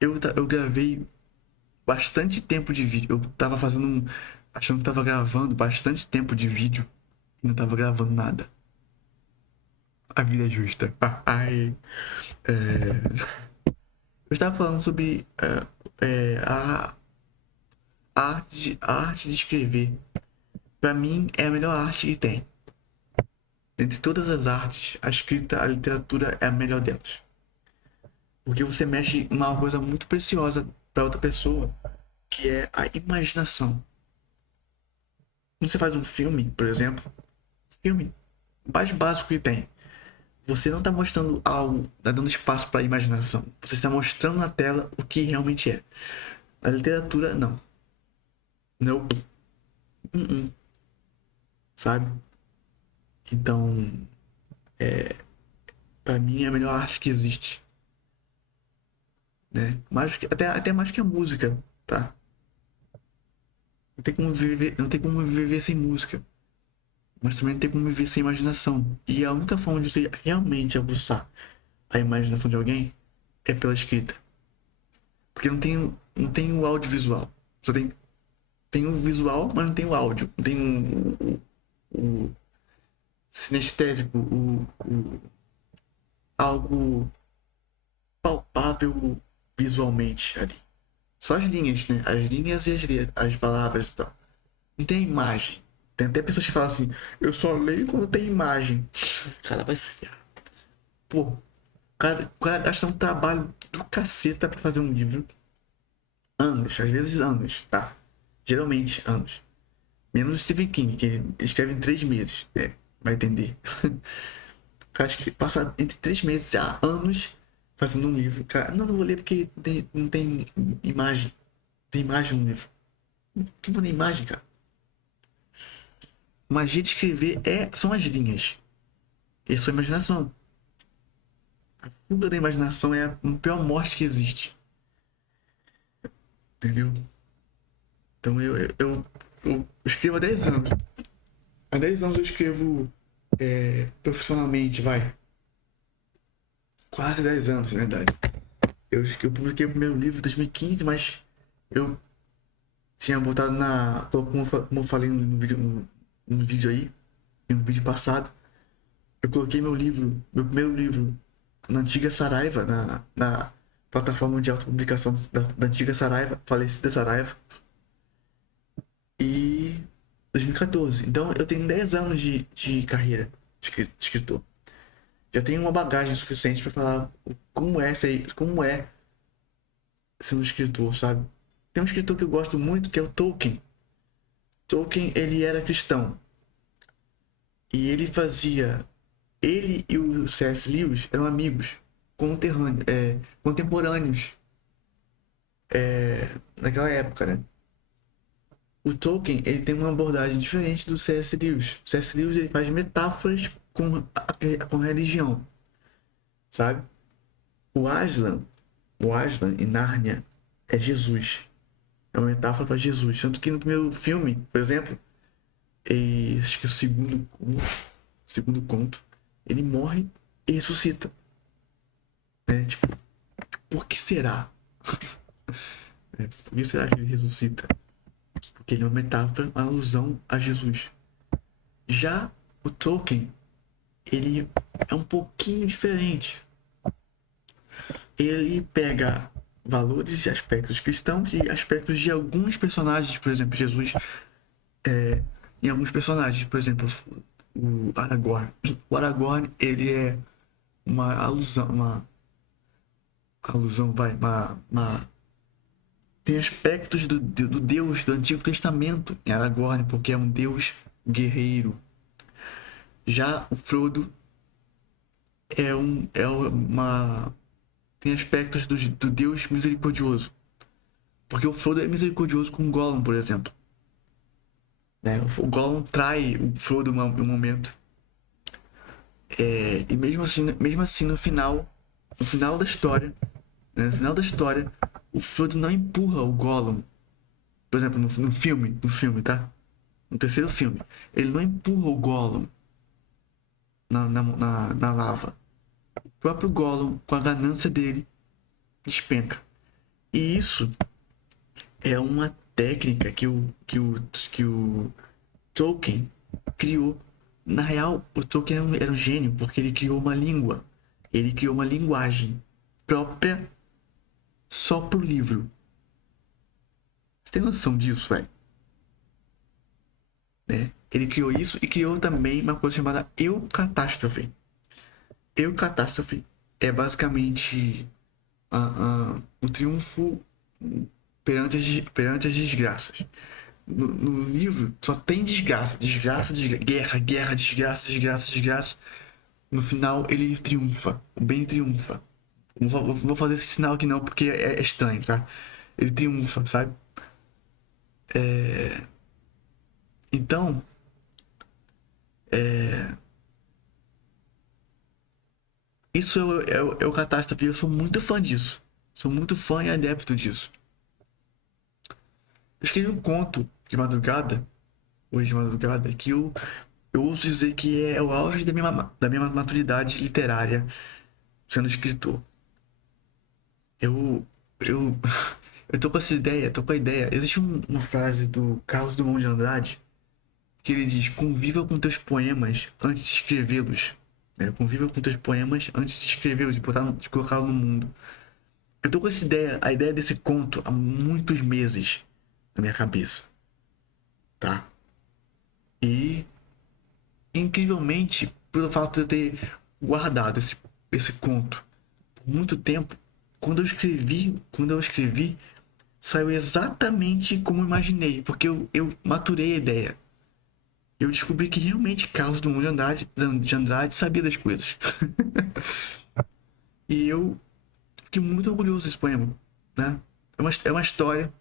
eu gravei bastante tempo de vídeo. Eu tava fazendo achando que tava gravando bastante tempo de vídeo e não tava gravando nada. A vida é justa. Ai. É, eu estava falando sobre a arte de escrever. Pra mim, é a melhor arte que tem. Entre todas as artes, a escrita, a literatura é a melhor delas. Porque você mexe uma coisa muito preciosa para outra pessoa, que é a imaginação. Quando você faz um filme, por exemplo, filme mais básico que tem, você não está mostrando algo, está dando espaço para a imaginação. Você está mostrando na tela o que realmente é. Na literatura, não. Não. Sabe? Então, para mim, é a melhor arte que existe. Né? Até mais que a música, tá? Não tem como viver sem música. Mas também não tem como viver sem imaginação. E a única forma de você realmente aguçar a imaginação de alguém é pela escrita. Porque não tem o audiovisual. Só tem o visual, mas não tem o áudio. Não tem o sinestésico, algo palpável visualmente ali. Só as linhas, né? As linhas e as palavras e tal. Não tem imagem. Tem até pessoas que falam assim, eu só leio quando tem imagem. Cara, vai se ferrar. Pô, o cara gasta um trabalho do caceta pra fazer um livro. Anos, às vezes anos, tá? Geralmente anos. Menos o Stephen King, que ele escreve em 3 meses. É, vai entender. O cara passa entre 3 meses a anos fazendo um livro. Cara, não vou ler porque não tem imagem. Tem imagem no livro. Que não tem imagem, cara? Magia de escrever são as linhas. E a sua imaginação. A fuga da imaginação é a pior morte que existe. Entendeu? Então eu escrevo há 10 anos. Há 10 anos eu escrevo profissionalmente, vai. Quase 10 anos, na verdade. Eu publiquei o primeiro livro em 2015, mas eu tinha botado como eu falei no vídeo aí, no vídeo passado, eu coloquei meu primeiro livro na antiga Saraiva, na plataforma de autopublicação da antiga Saraiva, falecida Saraiva, e 2014. Então eu tenho 10 anos de carreira de escritor. Já tenho uma bagagem suficiente para falar como é ser um escritor, sabe? Tem um escritor que eu gosto muito que é o Tolkien. Tolkien, ele era cristão. E ele e o C.S. Lewis eram amigos contemporâneos naquela época, né? O Tolkien, ele tem uma abordagem diferente do C.S. Lewis. O C.S. Lewis, ele faz metáforas com religião, sabe? O Aslan, o Aslan em Nárnia é Jesus. É uma metáfora para Jesus. Tanto que no primeiro filme, por exemplo, acho que segundo conto, ele morre e ressuscita. Né? Tipo, por que será? Por que será que ele ressuscita? Porque ele é uma metáfora, uma alusão a Jesus. Já o Tolkien, ele é um pouquinho diferente. Ele pega valores e aspectos cristãos e aspectos de alguns personagens, por exemplo, Jesus, em alguns personagens, por exemplo, o Aragorn. O Aragorn, ele é uma alusão, vai, tem aspectos do Deus do Antigo Testamento em Aragorn, porque é um Deus guerreiro. Já o Frodo é uma tem aspectos do Deus misericordioso, porque o Frodo é misericordioso com o Gollum, por exemplo. Né? O Gollum trai o Frodo em um momento. E mesmo assim no final da história, né? No final da história, o Frodo não empurra o Gollum. Por exemplo, no filme, tá? No terceiro filme, ele não empurra o Gollum na lava. O próprio Gollum, com a ganância dele, despenca. E isso é uma técnica que o Tolkien criou. Na real, o Tolkien era um gênio porque ele criou uma língua. Ele criou uma linguagem própria só pro livro. Você tem noção disso, velho? Né? Ele criou isso e criou também uma coisa chamada Eucatástrofe. Eucatástrofe é basicamente o triunfo perante as desgraças. No livro só tem desgraça, desgraça, desgraça, guerra, guerra, desgraça, desgraça, desgraça. No final ele triunfa, o bem triunfa. Não vou fazer esse sinal aqui não porque é estranho, tá? Ele triunfa, sabe? Então, isso é o catástrofe. Eu sou muito fã disso. Sou muito fã e adepto disso. Eu escrevi um conto de madrugada, hoje de madrugada, que eu ouso dizer que é o auge da minha maturidade literária sendo escritor. Eu, eu, eu tô com essa ideia, tô com a ideia. Existe uma frase do Carlos Drummond de Andrade que ele diz: conviva com teus poemas antes de escrevê-los. Né? Conviva com teus poemas antes de escrevê-los, de colocá-los no mundo. Eu tô com essa ideia, a ideia desse conto há muitos meses na minha cabeça, tá? E incrivelmente, pelo fato de eu ter guardado esse conto por muito tempo, quando eu escrevi, saiu exatamente como imaginei, porque eu maturei a ideia. Eu descobri que realmente Carlos Drummond de Andrade sabia das coisas. E eu fiquei muito orgulhoso desse poema, né? É uma história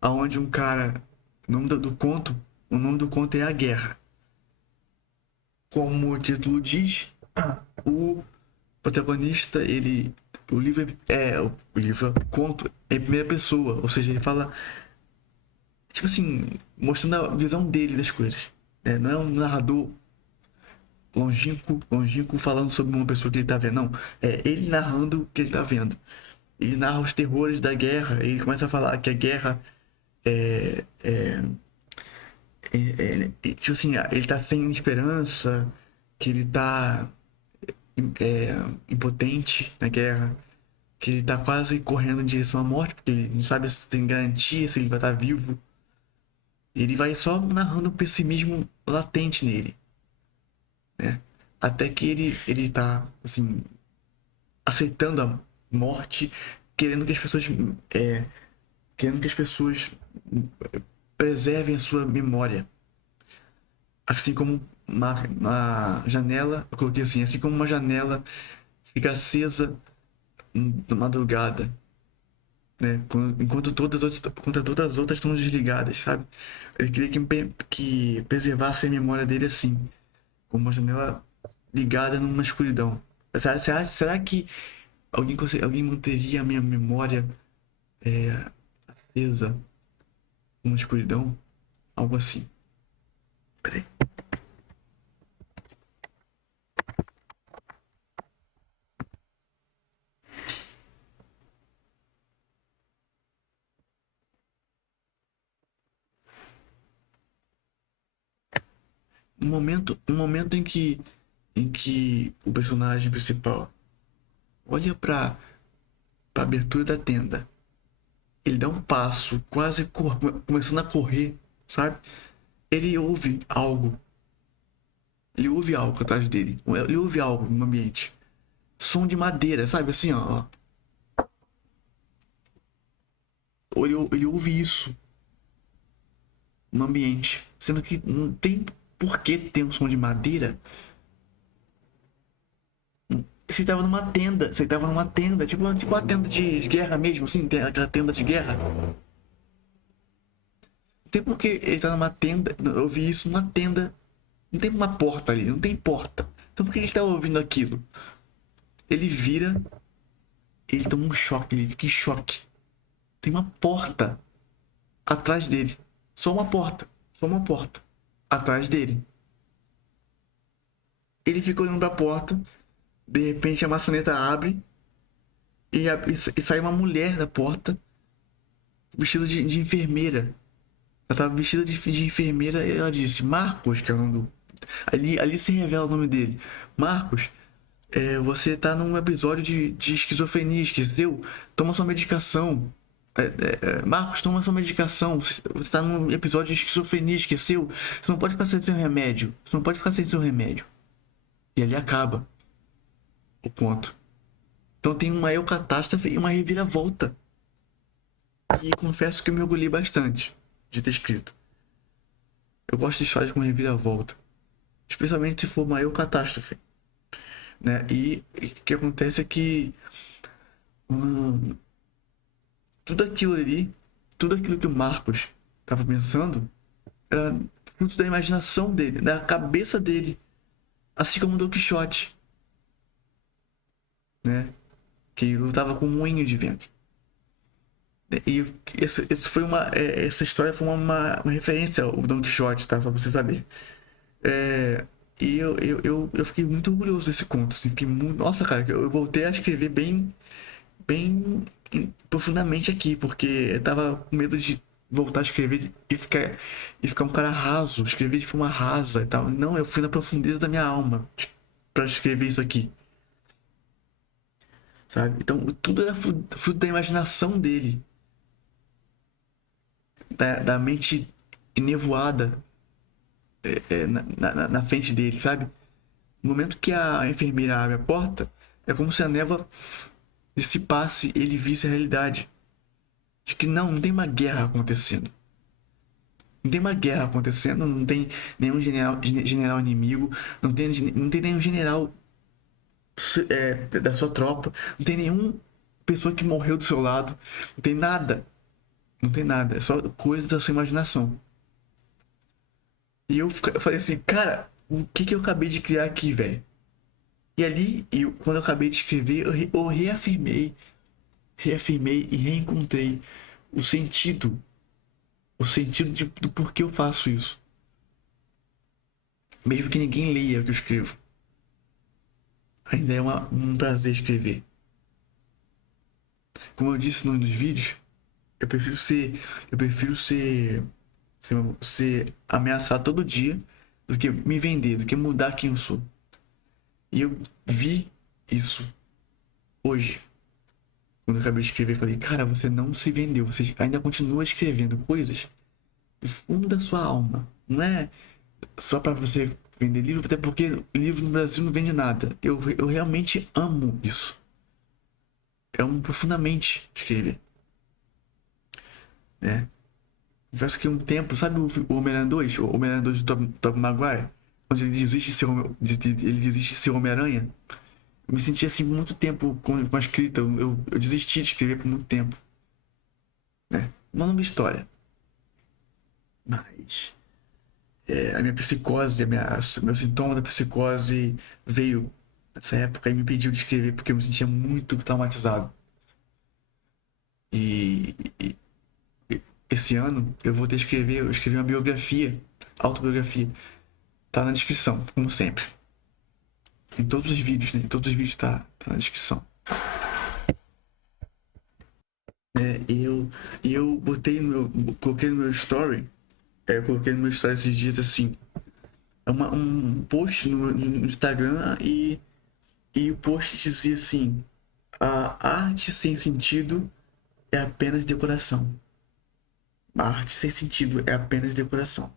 aonde um cara, o nome do conto é A Guerra. Como o título diz, o protagonista, o conto é em primeira pessoa, ou seja, ele fala, tipo assim, mostrando a visão dele das coisas. Né? Não é um narrador longínquo falando sobre uma pessoa que ele tá vendo, não. É ele narrando o que ele tá vendo. Ele narra os terrores da guerra, ele começa a falar que a guerra é, é, tipo assim, ele tá sem esperança, que ele tá é, impotente na guerra, que ele tá quase correndo em direção à morte, porque ele não sabe se tem garantia, se ele vai estar vivo. Ele vai só narrando o pessimismo latente nele, né? Até que ele tá, assim, aceitando a morte, querendo que as pessoas, é, querendo que as pessoas preservem a sua memória. Assim como uma janela, eu coloquei assim, assim como uma janela fica acesa na madrugada, né? Enquanto todas as outras estão desligadas, sabe? Ele queria que preservasse a memória dele assim, como uma janela ligada numa escuridão. Será que alguém manteria a minha memória acesa numa escuridão? Algo assim. Peraí. Um momento em que o personagem principal olha pra abertura da tenda. Ele dá um passo, começando a correr, sabe? Ele ouve algo. Ele ouve algo atrás dele. Ele ouve algo no ambiente. Som de madeira, sabe? Assim, ó. Ele ouve isso no ambiente. Sendo que não tem por que ter um som de madeira. Você tava numa tenda. Você tava numa tenda. Tipo uma tenda de guerra mesmo, assim. Tem aquela tenda de guerra. Não tem por que ele tá numa tenda. Eu ouvi isso numa tenda. Não tem uma porta ali. Não tem porta. Então por que ele tá ouvindo aquilo? Ele vira. Ele toma um choque. Ele fica em choque. Tem uma porta atrás dele. Só uma porta. Só uma porta. Atrás dele. Ele fica olhando pra porta. De repente a maçaneta abre. e sai uma mulher da porta vestida de enfermeira. Ela tava vestida de enfermeira e ela disse, Marcos, que é o nome do. Ali se revela o nome dele. Marcos, você tá num episódio de esquizofrenia, esqueceu? Toma sua medicação. Marcos, toma sua medicação. Você tá num episódio de esquizofrenia, esqueceu? Você não pode ficar sem seu remédio. Você não pode ficar sem seu remédio. E ali acaba o conto. Então tem uma eucatástrofe e uma reviravolta. E confesso que eu me orgulhei bastante de ter escrito. Eu gosto de histórias com reviravolta. Especialmente se for uma eucatástrofe. Né? E o que acontece é que hum, tudo aquilo ali, tudo aquilo que o Marcos estava pensando, era fruto da imaginação dele, da cabeça dele. Assim como o Don Quixote, né? Que lutava com um moinho de vento. E essa história foi uma referência ao Don Quixote, tá? Só pra você saber. E eu fiquei muito orgulhoso desse conto. Assim, fiquei muito... Nossa, cara, eu voltei a escrever bem profundamente aqui, porque eu tava com medo de voltar a escrever e ficar um cara raso, escrever de forma rasa e tal. Não, eu fui na profundeza da minha alma pra escrever isso aqui, sabe? Então, tudo era fruto da imaginação dele, da mente enevoada na frente dele, sabe? No momento que a enfermeira abre a porta, é como se a névoa dissipasse e ele visse a realidade. De que não tem uma guerra acontecendo. Não tem uma guerra acontecendo, não tem nenhum general inimigo, não tem nenhum general da sua tropa, não tem nenhuma pessoa que morreu do seu lado, não tem nada. Não tem nada, é só coisa da sua imaginação. E eu falei assim, cara, o que eu acabei de criar aqui, velho? E ali, quando eu acabei de escrever, eu reafirmei e reencontrei o sentido, do porquê eu faço isso. Mesmo que ninguém leia o que eu escrevo. Ainda é um prazer escrever. Como eu disse nos vídeos, eu prefiro ser, eu prefiro ser ameaçado todo dia do que me vender, do que mudar quem eu sou. E eu vi isso hoje. Quando eu acabei de escrever, falei, cara, você não se vendeu, você ainda continua escrevendo coisas do fundo da sua alma. Não é só para você vender livro, até porque livro no Brasil não vende nada. Eu realmente amo isso. Eu amo profundamente escrever, né? Confesso que um tempo, sabe o Homem-Aranha 2? O Homem-Aranha 2 do Tobey Maguire? Onde ele desiste de ser Homem-Aranha? Eu me senti assim muito tempo com a escrita. Eu desisti de escrever por muito tempo, né? Não uma história. Mas a minha psicose, meu sintoma da psicose veio nessa época e me impediu de escrever porque eu me sentia muito traumatizado. E, e esse ano eu vou ter que escrever, eu escrevi uma biografia, autobiografia. Tá na descrição, como sempre. Em todos os vídeos, né? Em todos os vídeos tá na descrição. E eu coloquei no meu story, coloquei no meu story esses dias assim, um post no Instagram e o post dizia assim, a arte sem sentido é apenas decoração. A arte sem sentido é apenas decoração.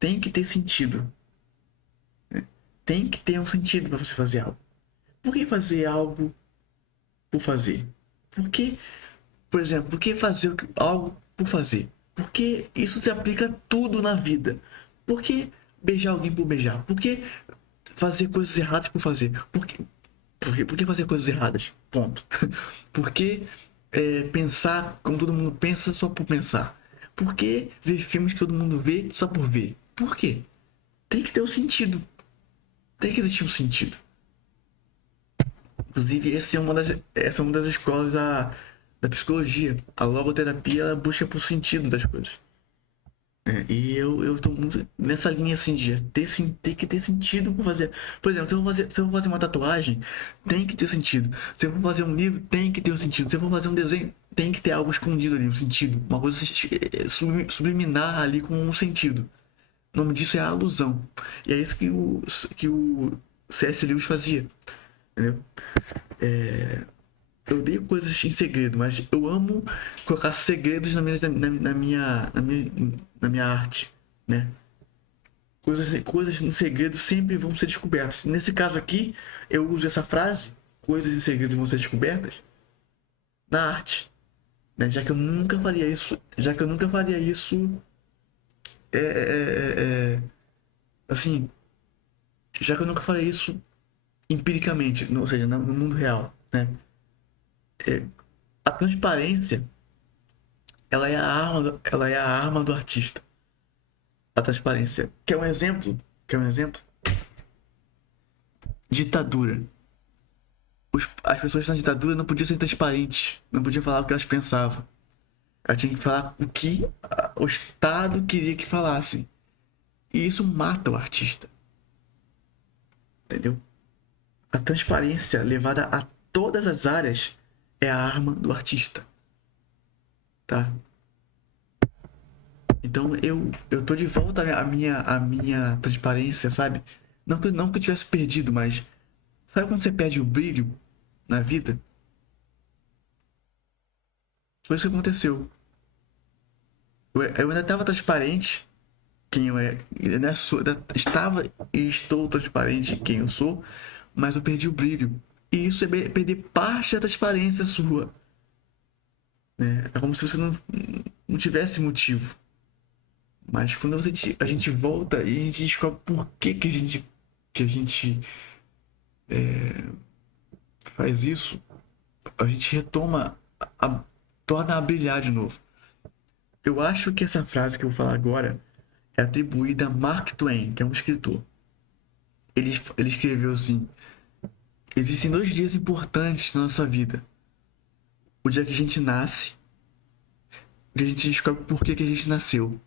Tem que ter sentido. Né? Tem que ter um sentido para você fazer algo. Por que fazer algo por fazer? Por que, por exemplo, por que fazer algo por fazer? Porque isso se aplica a tudo na vida. Por que beijar alguém por beijar? Por que fazer coisas erradas por fazer? Por que fazer coisas erradas? Ponto. Por que pensar como todo mundo pensa só por pensar? Por que ver filmes que todo mundo vê só por ver? Por quê? Tem que ter um sentido. Tem que existir um sentido. Inclusive, essa é uma das escolas da psicologia. A logoterapia ela busca por sentido das coisas. E eu tô muito nessa linha assim de ter que ter sentido pra fazer. Por exemplo, se eu vou fazer uma tatuagem, tem que ter sentido. Se eu vou fazer um livro, tem que ter um sentido. Se eu vou fazer um desenho, tem que ter algo escondido ali, um sentido. Uma coisa subliminar ali com um sentido. O nome disso é alusão. E é isso que o C.S. Lewis fazia. Entendeu? Eu odeio coisas em segredo, mas eu amo colocar segredos na minha arte, né? Coisas em segredo sempre vão ser descobertas. Nesse caso aqui, eu uso essa frase, coisas em segredo vão ser descobertas, na arte, né? Já que eu nunca faria isso, é, é, é, é, assim, já que eu nunca faria isso empiricamente, ou seja, no mundo real, né? A transparência, ela é a arma do artista. A transparência. Quer um exemplo? Quer um exemplo? Ditadura. As pessoas na ditadura não podiam ser transparentes, não podiam falar o que elas pensavam. Elas tinham que falar o que o Estado queria que falassem. E isso mata o artista, entendeu? A transparência levada a todas as áreas é a arma do artista, tá? Então eu tô de volta à minha transparência, sabe? Não que eu tivesse perdido, mas sabe quando você perde o brilho na vida? Foi isso que aconteceu. Eu ainda estava transparente quem eu é, ainda estava e estou transparente quem eu sou, mas eu perdi o brilho. E isso é perder parte da transparência sua, né? É como se você não tivesse motivo. Mas quando a gente volta e a gente descobre por que a gente faz isso, a gente retoma, torna a brilhar de novo. Eu acho que essa frase que eu vou falar agora é atribuída a Mark Twain, que é um escritor. Ele escreveu assim: existem 2 dias importantes na nossa vida. O dia que a gente nasce, que a gente descobre por que a gente nasceu.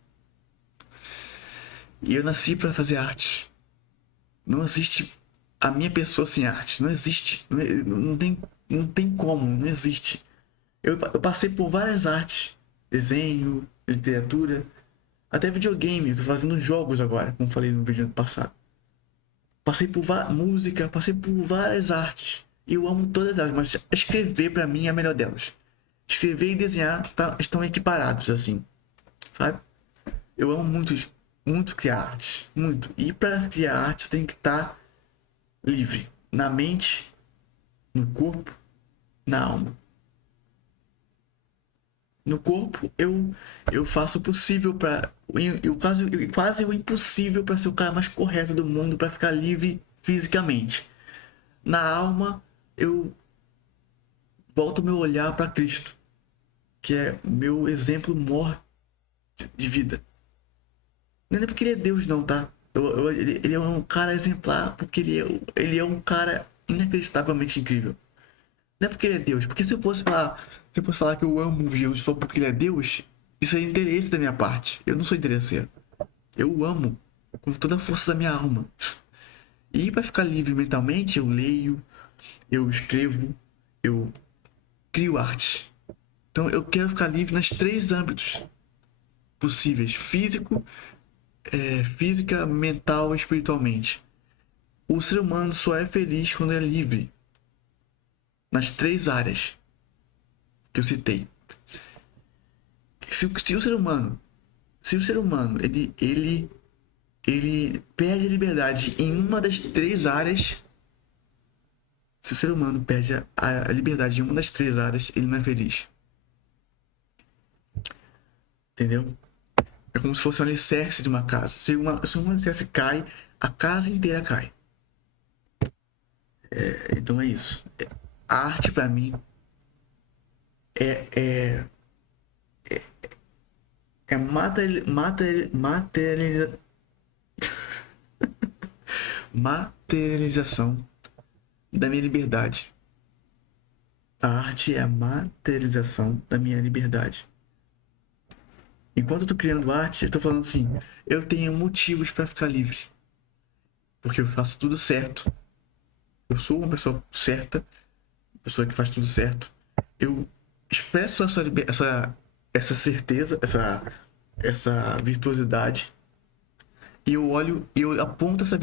E eu nasci para fazer arte. Não existe a minha pessoa sem arte. Não existe. Não tem como, não existe. Eu passei por várias artes: desenho, literatura, até videogame. Estou fazendo jogos agora, como falei no vídeo passado. Passei por música, passei por várias artes. E eu amo todas elas, mas escrever pra mim é a melhor delas. Escrever e desenhar estão equiparados, assim, sabe? Eu amo muito, muito criar arte, muito. E pra criar arte você tem que estar livre, na mente, no corpo, na alma. No corpo eu faço o possível para quase o impossível para ser o cara mais correto do mundo para ficar livre fisicamente. Na alma eu volto meu olhar para Cristo, que é meu exemplo maior de vida. Não é porque ele é Deus, não, tá? Ele é um cara exemplar porque ele é um cara inacreditavelmente incrível. Não é porque ele é Deus, porque se eu fosse falar que eu amo Deus só porque ele é Deus, isso é interesse da minha parte. Eu não sou interesseiro. Eu o amo com toda a força da minha alma. E para ficar livre mentalmente, eu leio, eu escrevo, eu crio arte. Então eu quero ficar livre nos 3 âmbitos possíveis: física, mental e espiritualmente. O ser humano só é feliz quando é livre nas 3 áreas que eu citei. Se o ser humano ele perde a liberdade em uma das 3 áreas, se o ser humano perde a liberdade em uma das 3 áreas, ele não é feliz. Entendeu? É como se fosse um alicerce de uma casa. Se um alicerce cai, a casa inteira cai. Então é isso. A arte pra mim é, é, é materialização da minha liberdade. A arte é a materialização da minha liberdade. Enquanto eu tô criando arte, eu tô falando assim, eu tenho motivos pra ficar livre. Porque eu faço tudo certo. Eu sou uma pessoa certa, pessoa que faz tudo certo. Eu expresso essa certeza, essa virtuosidade. E eu olho e eu aponto essa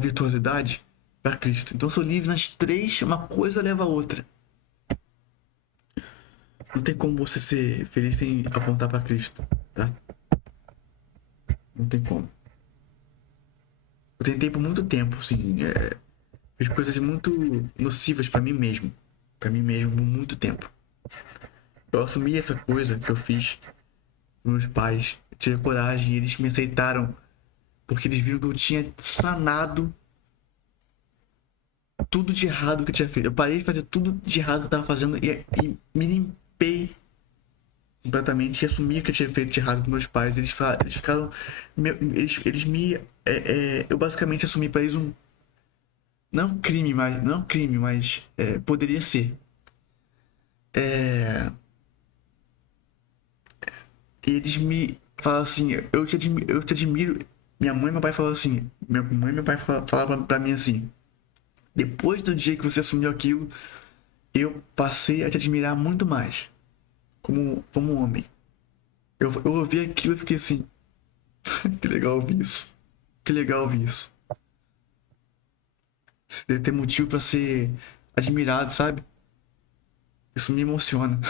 virtuosidade para Cristo. Então eu sou livre nas três, uma coisa leva a outra. Não tem como você ser feliz sem apontar para Cristo, tá? Não tem como. Eu tentei por muito tempo, assim, fiz coisas muito nocivas para mim mesmo. Para mim mesmo por muito tempo. Eu assumi essa coisa que eu fiz com meus pais. Eu tive coragem, eles me aceitaram porque eles viram que eu tinha sanado tudo de errado que eu tinha feito. Eu parei de fazer tudo de errado que eu tava fazendo e me limpei completamente e assumi que eu tinha feito de errado com meus pais. Eles ficaram. Eles me. Eu basicamente assumi pra eles um. Não crime, mas. Não crime, mas. Poderia ser. É, eles me falaram assim: eu te admiro. Minha mãe e meu pai falaram assim. Minha mãe e meu pai falaram pra mim assim: depois do dia que você assumiu aquilo, eu passei a te admirar muito mais. Como homem. Eu ouvi aquilo e fiquei assim, que legal ouvir isso. Que legal ouvir isso. Você ter motivo pra ser admirado, sabe? Isso me emociona.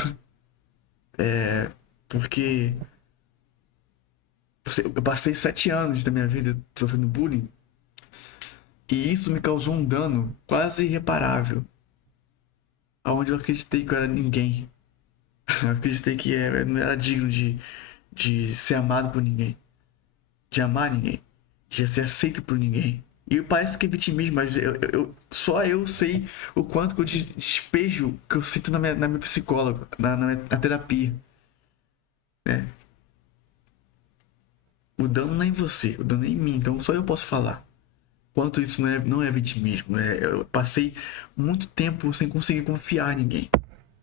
Porque eu passei 7 anos da minha vida sofrendo bullying e isso me causou um dano quase irreparável. Onde eu acreditei que eu era ninguém. Eu acreditei que eu não era digno de ser amado por ninguém. De amar ninguém, de ser aceito por ninguém. E parece que é vitimismo, mas só eu sei o quanto que eu despejo que eu sinto na minha psicóloga, na terapia, né? O dano não é em você, o dano é em mim, então só eu posso falar. Quanto isso não é vitimismo, eu passei muito tempo sem conseguir confiar em ninguém.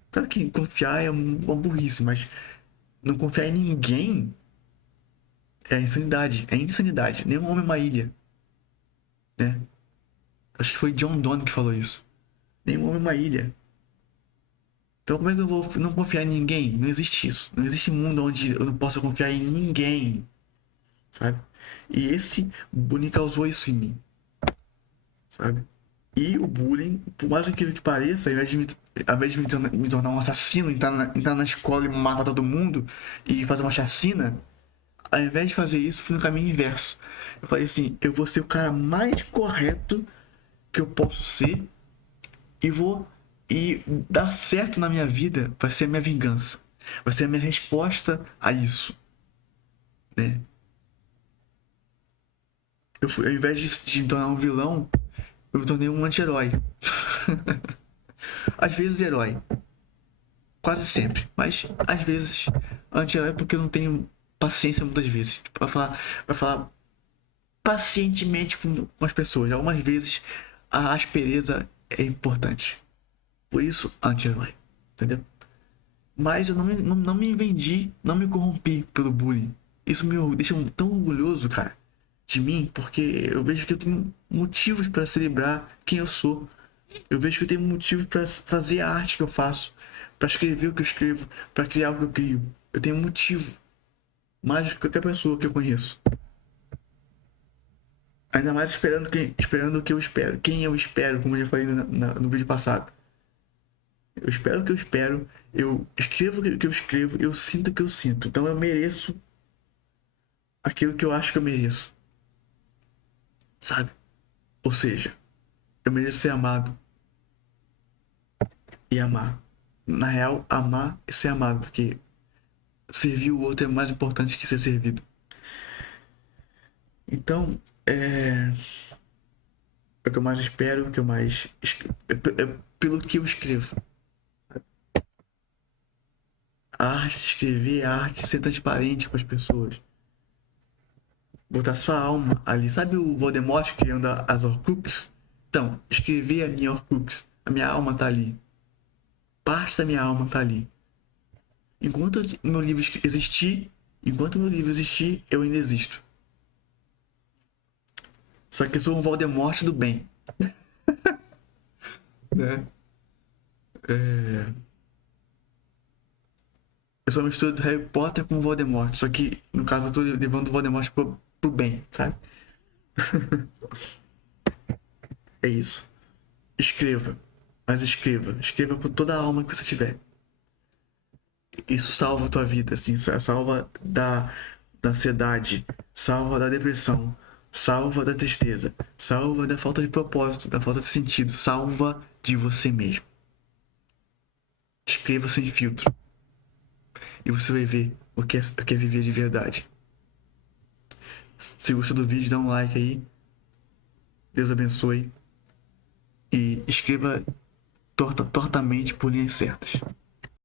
Claro que confiar é uma burrice, mas não confiar em ninguém é insanidade, é insanidade. Nenhum homem é uma ilha, né? Acho que foi John Donne que falou isso. Nenhum homem é uma ilha. Então como é que eu vou não confiar em ninguém? Não existe isso. Não existe mundo onde eu não possa confiar em ninguém, sabe? E esse bullying causou isso em mim, sabe? E o bullying, por mais incrível que pareça, ao invés de me tornar um assassino, entrar na escola e matar todo mundo e fazer uma chacina, ao invés de fazer isso, fui no caminho inverso. Eu falei assim, eu vou ser o cara mais correto que eu posso ser e vou e dar certo na minha vida vai ser a minha vingança. Vai ser a minha resposta a isso, né? Ao invés de me tornar um vilão, eu me tornei um anti-herói. Às vezes herói, quase sempre, mas às vezes anti-herói porque eu não tenho paciência muitas vezes para falar pacientemente com as pessoas. Algumas vezes a aspereza é importante. Por isso, anti-herói, entendeu? Mas eu não me vendi, não me corrompi pelo bullying. Isso me deixa tão orgulhoso, cara, de mim, porque eu vejo que eu tenho motivos para celebrar quem eu sou. Eu vejo que eu tenho motivos para fazer a arte que eu faço, para escrever o que eu escrevo, para criar o que eu crio. Eu tenho motivo, mais do que qualquer pessoa que eu conheço. Ainda mais esperando o que eu espero. Quem eu espero, como eu já falei no vídeo passado. Eu espero o que eu espero, eu escrevo o que eu escrevo, eu sinto o que eu sinto. Então eu mereço aquilo que eu acho que eu mereço, sabe? Ou seja, eu mereço ser amado e amar. Na real, amar e ser amado, porque servir o outro é mais importante que ser servido. Então, é o que eu mais espero, o que eu mais. Pelo que eu escrevo. A arte de escrever, a arte de ser transparente com as pessoas. Botar sua alma ali. Sabe o Voldemort que anda as Horcruxes? Então, escrever a minha Horcrux. A minha alma tá ali. Parte da minha alma tá ali. Enquanto o meu livro existir Enquanto meu livro existir, eu ainda existo. Só que eu sou um Voldemort do bem, né? É... Eu sou uma mistura do Harry Potter com o Voldemort. Só que, no caso, eu tô levando o Voldemort pro bem, sabe? É isso. Escreva. Mas escreva. Escreva com toda a alma que você tiver. Isso salva a tua vida, assim. Salva da ansiedade. Salva da depressão. Salva da tristeza. Salva da falta de propósito, da falta de sentido. Salva de você mesmo. Escreva sem filtro. E você vai ver o que é viver de verdade. Se gostou do vídeo, dá um like aí. Deus abençoe. E escreva tortamente por linhas certas.